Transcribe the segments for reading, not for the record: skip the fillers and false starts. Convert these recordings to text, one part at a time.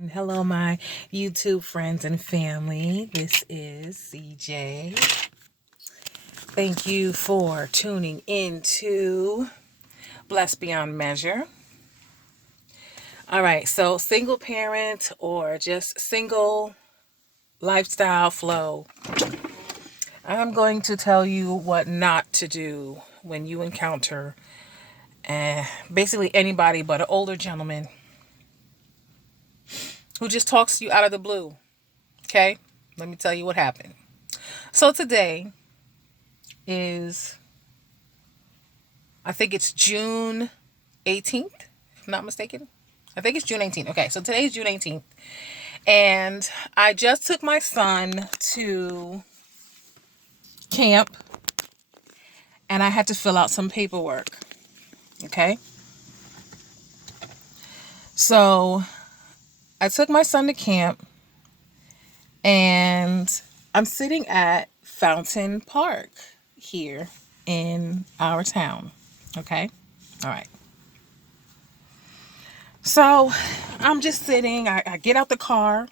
And hello, my YouTube friends and family. This is CJ. Thank you for tuning into Blessed Beyond Measure. All right, so single parent or just single lifestyle flow. I'm going to tell you what not to do when you encounter basically anybody but an older gentleman who just talks to you out of the blue. Okay? Let me tell you what happened. So today is, I think it's June 18th, if I'm not mistaken. I think it's June 18th. Okay, so today's June 18th. And I just took my son to camp and I had to fill out some paperwork. Okay? So I took my son to camp and I'm sitting at Fountain Park here in our town. Okay? All right. So I'm just sitting. I get out the car.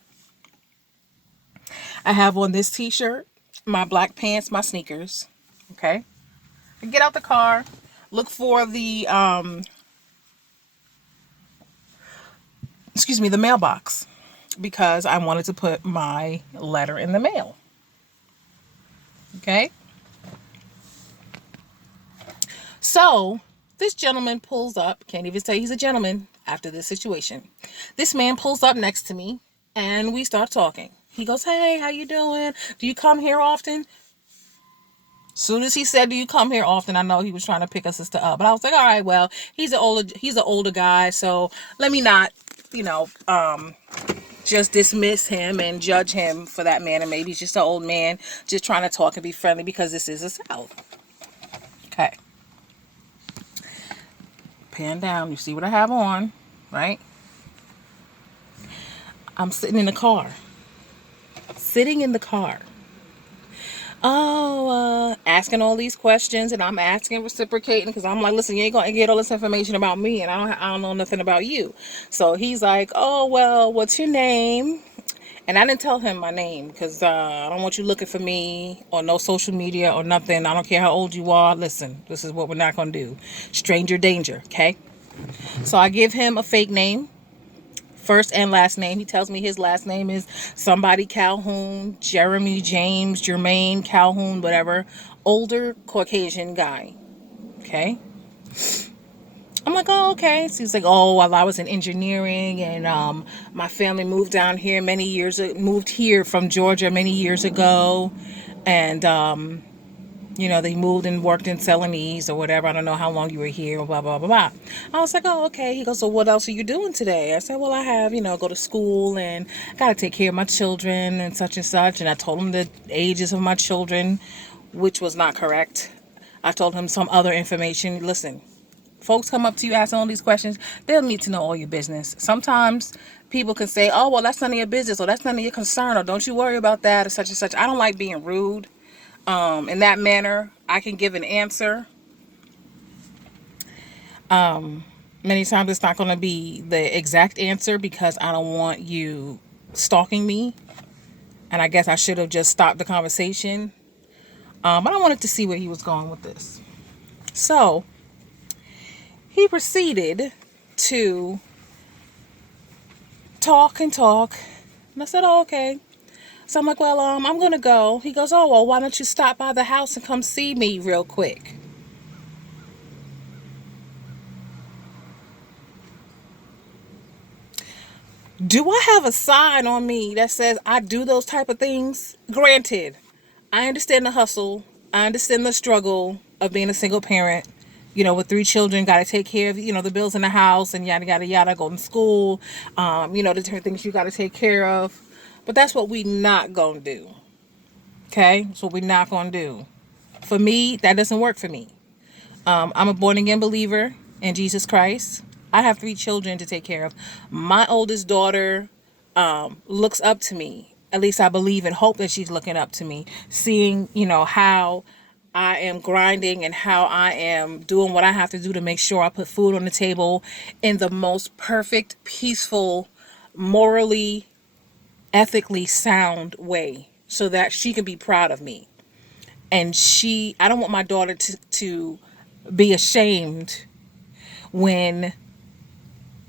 I have on this t-shirt, my black pants, my sneakers. Okay. I get out the car, look for the mailbox because I wanted to put my letter in the mail. Okay. So this gentleman pulls up, can't even say he's a gentleman after this situation. This man pulls up next to me and we start talking. He goes, "Hey, how you doing? Do you come here often?" Soon as he said, "Do you come here often?" I know he was trying to pick a sister up, but I was like, "All right, well, he's an older guy, so let me not, you know, just dismiss him and judge him for that manner. Maybe he's just an old man, just trying to talk and be friendly because this is the South." Okay. Pan down. You see what I have on, right? I'm sitting in the car. Sitting in the car. Asking all these questions, and I'm asking, reciprocating, because I'm like, "Listen, you ain't gonna get all this information about me, and I don't know nothing about you." So he's like, "Oh, well, what's your name?" And I didn't tell him my name because I don't want you looking for me or no social media or nothing. I don't care how old you are. Listen, this is what we're not gonna do. Stranger danger, okay? So I give him a fake name, first and last name. He tells me his last name is somebody Calhoun, Jeremy James, Jermaine Calhoun, whatever. Older Caucasian guy. Okay. I'm like, "Oh, okay." So he's like, "Oh, well, I was in engineering and my family moved down here moved here from Georgia many years ago. And they moved and worked in Celanese or whatever. I don't know how long you were here, blah, blah, blah, blah." I was like, "Oh, okay." He goes, "So what else are you doing today?" I said, "Well, I have, go to school and got to take care of my children and such and such." And I told him the ages of my children, which was not correct. I told him some other information. Listen, folks come up to you asking all these questions, they'll need to know all your business. Sometimes people can say, "Oh, well, that's none of your business," or "That's none of your concern," or "Don't you worry about that," or such and such. I don't like being rude. In that manner, I can give an answer. Many times it's not going to be the exact answer because I don't want you stalking me. And I guess I should have just stopped the conversation. But I wanted to see where he was going with this. So he proceeded to talk and talk. And I said, "Oh, okay." So I'm like, "Well, I'm going to go." He goes, "Oh, well, why don't you stop by the house and come see me real quick?" Do I have a sign on me that says I do those type of things? Granted, I understand the hustle. I understand the struggle of being a single parent, with three children, got to take care of, the bills in the house and yada, yada, yada, go to school, the different things you got to take care of. But that's what we not going to do. Okay? That's what we not going to do. For me, that doesn't work for me. I'm a born again believer in Jesus Christ. I have three children to take care of. My oldest daughter looks up to me. At least I believe and hope that she's looking up to me, seeing, how I am grinding and how I am doing what I have to do to make sure I put food on the table in the most perfect, peaceful, morally, ethically sound way so that she can be proud of me. And I don't want my daughter to be ashamed when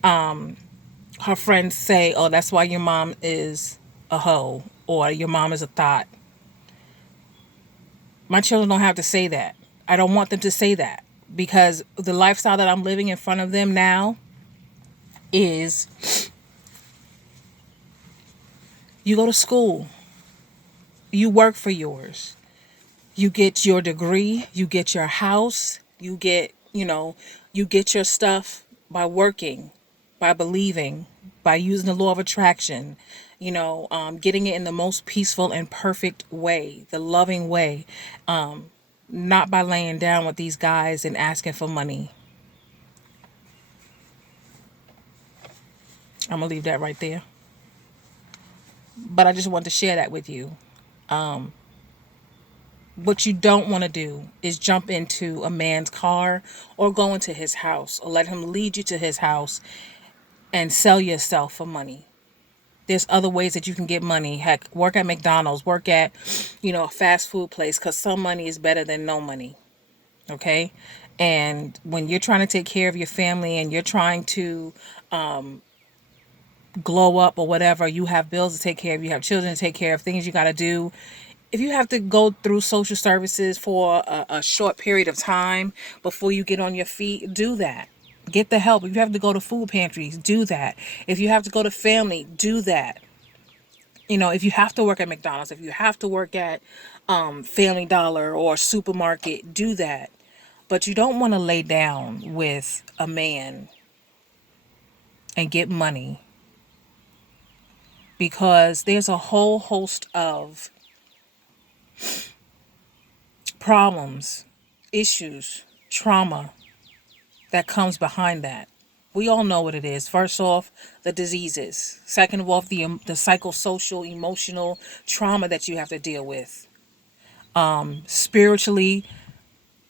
her friends say, oh, that's why your mom is a hoe or your mom is a thought. My children don't have to say that. I don't want them to say that because the lifestyle that I'm living in front of them now is you go to school, you work for yours, you get your degree, you get your house, you get your stuff by working, by believing, by using the law of attraction, getting it in the most peaceful and perfect way, the loving way, not by laying down with these guys and asking for money. I'm going to leave that right there. But I just wanted to share that with you. What you don't want to do is jump into a man's car or go into his house or let him lead you to his house and sell yourself for money. There's other ways that you can get money. Heck, work at McDonald's, work at, a fast food place, because some money is better than no money. Okay? And when you're trying to take care of your family and you're trying to glow up or whatever, you have bills to take care of, you have children to take care of, things you got to do. If you have to go through social services for a short period of time before you get on your feet, do that. Get the help. If you have to go to food pantries, do that. If you have to go to family, do that. If you have to work at McDonald's, if you have to work at Family Dollar or supermarket, do that. But you don't want to lay down with a man and get money because there's a whole host of problems, issues, trauma that comes behind that. We all know what it is. First off, the diseases. Second of all, the psychosocial, emotional trauma that you have to deal with. Spiritually,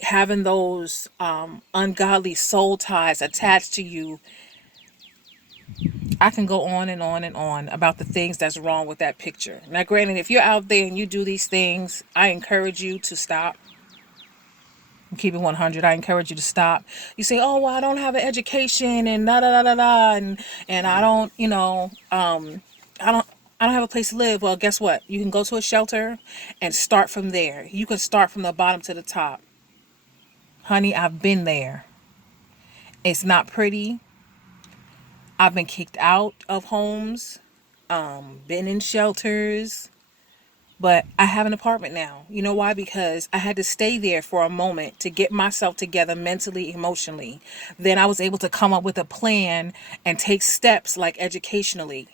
having those ungodly soul ties attached to you. I can go on and on and on about the things that's wrong with that picture. Now, granted, if you're out there and you do these things, I encourage you to stop. Keep it 100. I encourage you to stop. You say, oh, well, I don't have an education and da da da da da, and I don't, I don't. I don't have a place to live. Well, guess what? You can go to a shelter and start from there. You can start from the bottom to the top. Honey, I've been there. It's not pretty. I've been kicked out of homes, been in shelters, but I have an apartment now. You know why? Because I had to stay there for a moment to get myself together mentally, emotionally. Then I was able to come up with a plan and take steps like educationally,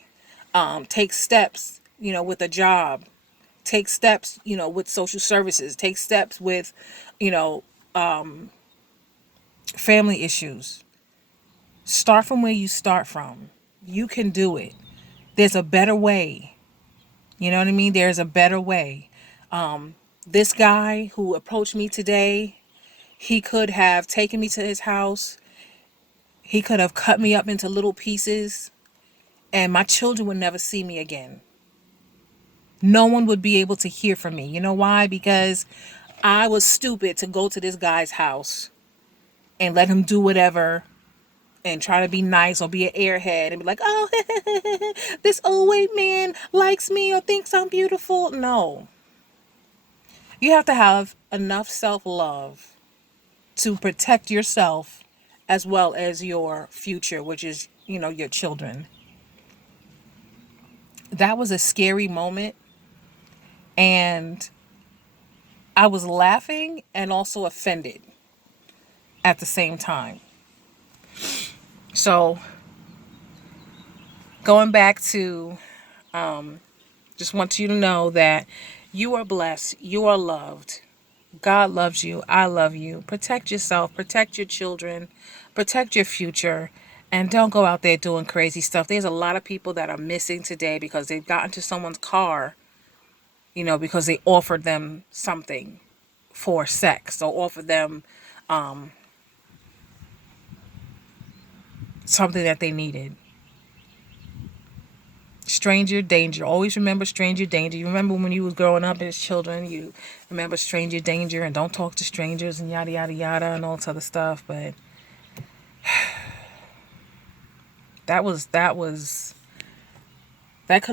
take steps, with a job, take steps, with social services, take steps with, you know, family issues. Start from where you start from. You can do it. There's a better way. You know what I mean? There's a better way. This guy who approached me today, he could have taken me to his house. He could have cut me up into little pieces, and my children would never see me again. No one would be able to hear from me. You know why? Because I was stupid to go to this guy's house and let him do whatever and try to be nice or be an airhead and be like, oh, this old white man likes me or thinks I'm beautiful. No. You have to have enough self-love to protect yourself as well as your future, which is, your children. That was a scary moment. And I was laughing and also offended at the same time. So going back to, just want you to know that you are blessed. You are loved. God loves you. I love you. Protect yourself. Protect your children. Protect your future. And don't go out there doing crazy stuff. There's a lot of people that are missing today because they've gotten to someone's car, because they offered them something for sex or offered them something that they needed. Stranger danger. Always remember stranger danger. You remember when you was growing up as children, you remember stranger danger and don't talk to strangers and yada yada yada and all this other stuff. But that could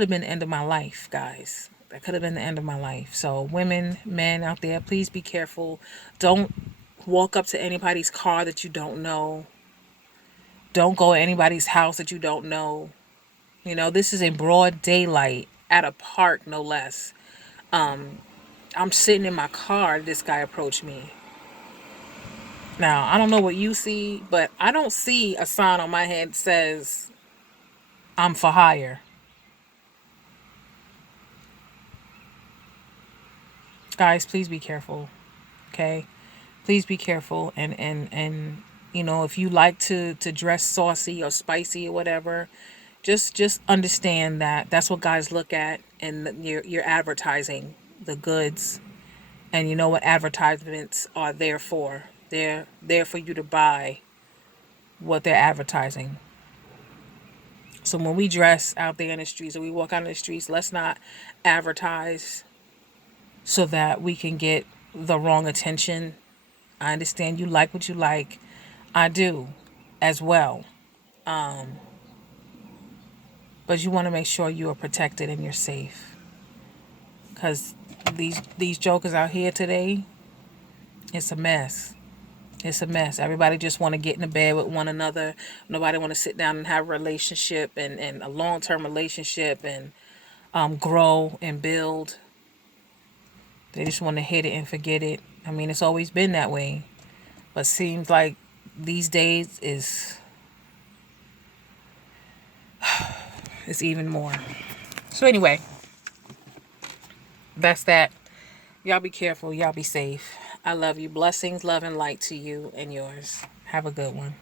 have been the end of my life, guys. That could have been the end of my life. So women, men out there, please be careful. Don't walk up to anybody's car that you don't know. Don't go to anybody's house that you don't know. You know, this is in broad daylight at a park, no less. I'm sitting in my car. This guy approached me. Now, I don't know what you see, but I don't see a sign on my head that says I'm for hire. Guys, please be careful. Okay? Please be careful and you know, if you like to dress saucy or spicy or whatever, just understand that that's what guys look at, and you're advertising the goods. And you know what advertisements are there for? They're there for you to buy what they're advertising. So when we dress out there in the streets or we walk out in the streets, let's not advertise so that we can get the wrong attention. I understand you like what you like. I do as well. But you want to make sure you are protected and you're safe. Because these jokers out here today, it's a mess. It's a mess. Everybody just want to get in the bed with one another. Nobody want to sit down and have a relationship and a long-term relationship and grow and build. They just want to hit it and forget it. I mean, it's always been that way. But seems like these days it's even more. So anyway, that's that. Y'all be careful. Y'all be safe. I love you. Blessings, love, and light to you and yours. Have a good one.